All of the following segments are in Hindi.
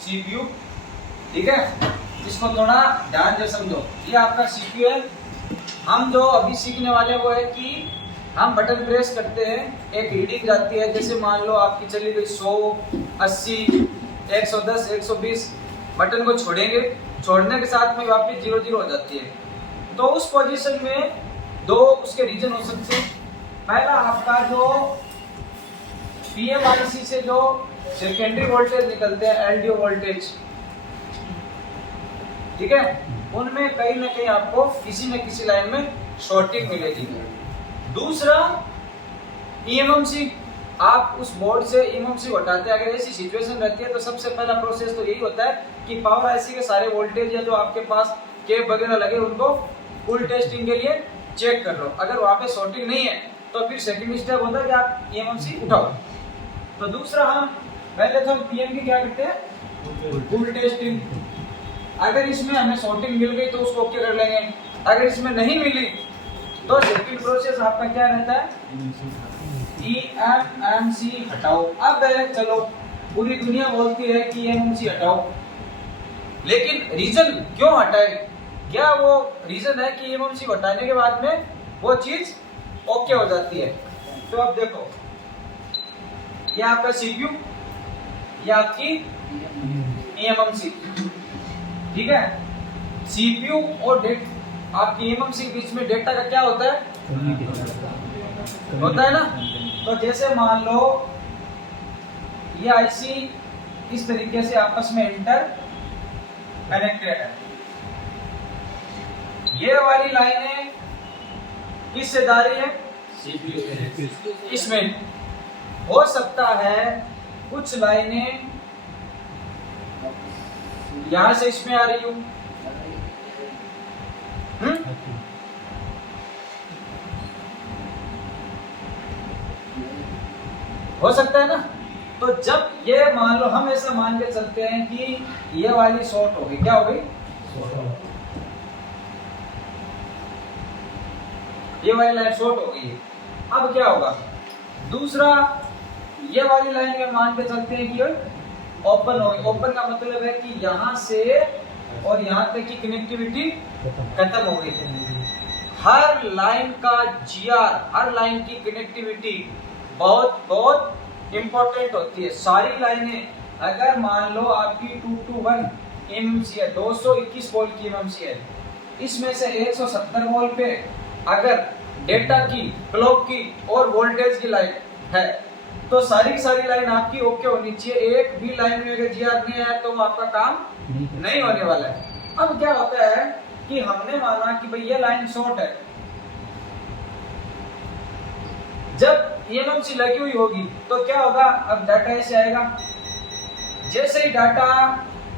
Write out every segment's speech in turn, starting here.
CPU, ठीक है। इसको थोड़ा ध्यान से समझो, ये आपका CPU है। हम जो अभी सीखने वाले वो है कि हम बटन प्रेस करते हैं, एक रीडिंग जाती है, जैसे मान लो आपकी चली गई 100, 80, 110, 120, बटन को छोड़ेंगे, छोड़ने के साथ में वापस 0 0 हो जाती है। तो उस पोजीशन में दो उसके रीजन हो सकते हैं। पहला आपका जो PMIC से जो सेकेंडरी वोल्टेज निकलते हैं, LDO वोल्टेज, ठीक है, उनमें कहीं ना कहीं आपको किसी न किसी लाइन में शॉर्टिंग मिलेगी। दूसरा EMMC, आप उस बोर्ड से EMMC हटाते हैं। अगर ऐसी सिचुएशन रहती है तो सबसे पहला प्रोसेस तो यही होता है कि पावर IC के सारे वोल्टेज या जो आपके पास केब वगैरह लगे उनको फुल टेस्टिंग के लिए चेक कर लो। अगर वहां पे शॉर्टिंग नहीं है तो फिर सेकंड स्टेप होता है कि आप EMMC उठाओ। तो दूसरा हम पहले तो PM की क्या करते हैं, फुल टेस्टिंग। अगर इसमें हमें शॉर्टिंग मिल गई तो उसको ओके कर लेंगे, अगर इसमें नहीं मिली तो सेकंड प्रोसेस आपका क्या रहता है, EMMC हटाओ। अब चलो पूरी दुनिया बोलती है कि EMMC हटाओ, लेकिन रीजन क्यों हटाए, क्या वो रीजन है कि EMMC हटाने के बाद में वो चीज ओके हो जाती है। तो अब देखो, ये आपका CPU, ये आपकी EMMC, ठीक है। CPU और आपकी EMMC के बीच में डेटा का क्या होता है, होता है ना। तो जैसे मान लो ये IC इस तरीके से आपस में इंटर कनेक्टेड है, ये वाली लाइनें किससे जा रही है, CPU। इसमें हो सकता है कुछ लाइनें यहां से इसमें आ रही हूं, हो सकता है ना। तो जब ये मान लो, हम ऐसा मान के चलते हैं कि ये वाली शॉर्ट हो गई, क्या हो गई, ये वाली लाइन शॉर्ट हो गई है। अब क्या होगा, दूसरा ये वाली लाइन में मान के चलते हैं कि ओपन हो गई। ओपन का मतलब है कि यहां से और यहां तक की कनेक्टिविटी खत्म हो गई। हर लाइन का GR, हर लाइन की कनेक्टिविटी बहुत बहुत इंपॉर्टेंट होती है। सारी लाइनें, अगर मान लो आपकी 221 EMMC है, 221 वोल्ट की EMMC है, इसमें से 170 वोल्ट पे अगर डेटा की, क्लॉक की और वोल्टेज की लाइन है तो सारी लाइन आपकी ओके होनी चाहिए। एक भी लाइन में अगर GR नहीं है तो आपका काम नहीं होने वाला है। अब क्या होता है कि हमने माना कि भाई ये लाइन शॉर्ट है, जब EMMC लगी हुई होगी तो क्या होगा, अब डाटा ऐसे आएगा, जैसे ही डाटा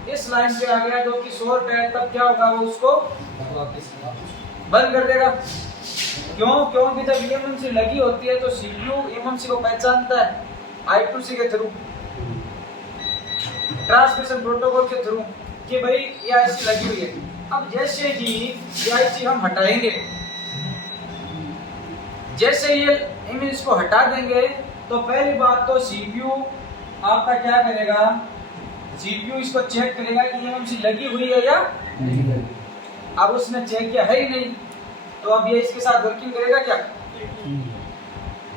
इस लाइन पे आ गया जो कि शॉर्ट है, तब क्या होगा, वो उसको बंद कर देगा। क्यों, क्योंकि जब EMMC लगी होती है तो CPU EMMC को पहचानता है I2C के थ्रू, ट्रांसमिशन प्रोटोकॉल के थ्रू, कि भाई ये IC लगी हुई है। अब जैसे ही ये IC हम हटाएंगे, जैसे ये इमेज को हटा देंगे तो पहली बात तो CPU आपका क्या करेगा, CPU इसको चेक करेगा कि EMMC लगी हुई है या नहीं। अब उसने चेक किया है ही नहीं, तो अब ये इसके साथ वर्किंग करेगा क्या,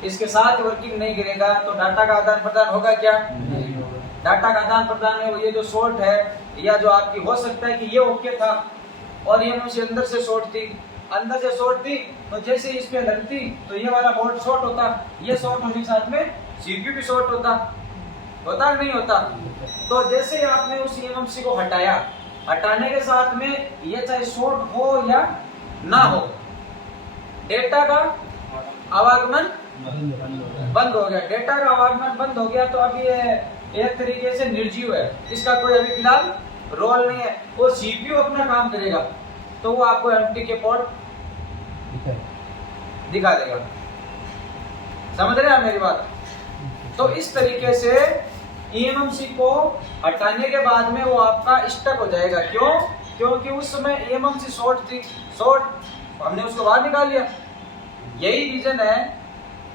इसके साथ वर्किंग नहीं करेगा तो डाटा का आदान प्रदान होगा क्या, डाटा का आदान प्रदान है। ये जो शॉर्ट है, या जो आपकी हो सकता है कि ये ओके था और EMMC अंदर से शॉर्ट थी, अंदर से शॉर्ट थी, तो जैसे इस पे लगती तो ये वाला बोर्ड शॉर्ट होता, ये शॉर्ट होने के साथ में CPU भी शॉर्ट होता नहीं होता। तो जैसे ही आपने उस EMMC को हटाया, हटाने के साथ में ये चाहे शॉर्ट हो या ना हो, डेटा का आवागमन बंद हो गया। डेटा का आवागमन बंद हो गया तो अब ये एक तरीके से निर्जीव है, इसका कोई अभी फिलहाल रोल नहीं है, और CPU अपना काम करेगा तो वो आपको एम्प्टी के पोर्ट दिखा देगा। समझ रहे हैं आप मेरी बात। तो इस तरीके से EMMC को हटाने के बाद में वो आपका स्टक हो जाएगा। क्यों, क्योंकि उस समय EMMC शॉर्ट थी, शॉर्ट हमने उसको बाहर निकाल लिया। यही रीजन है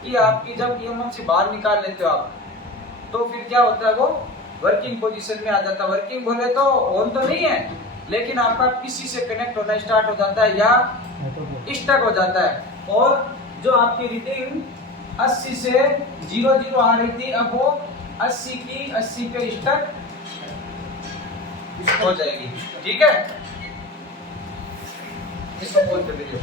कि आपकी जब EMMC बाहर निकाल लेते हो आप तो फिर क्या होता है, वो वर्किंग पोजीशन में आ जाता है। वर्किंग बोले तो ऑन तो नहीं है, लेकिन आपका किसी से कनेक्ट होना स्टार्ट हो जाता है या स्टक हो जाता है। और जो आपकी रीडिंग 80 से 00 आ रही थी, अब वो 80 की 80 पे स्टक हो जाएगी। ठीक है, इसको बोलते वीडियो।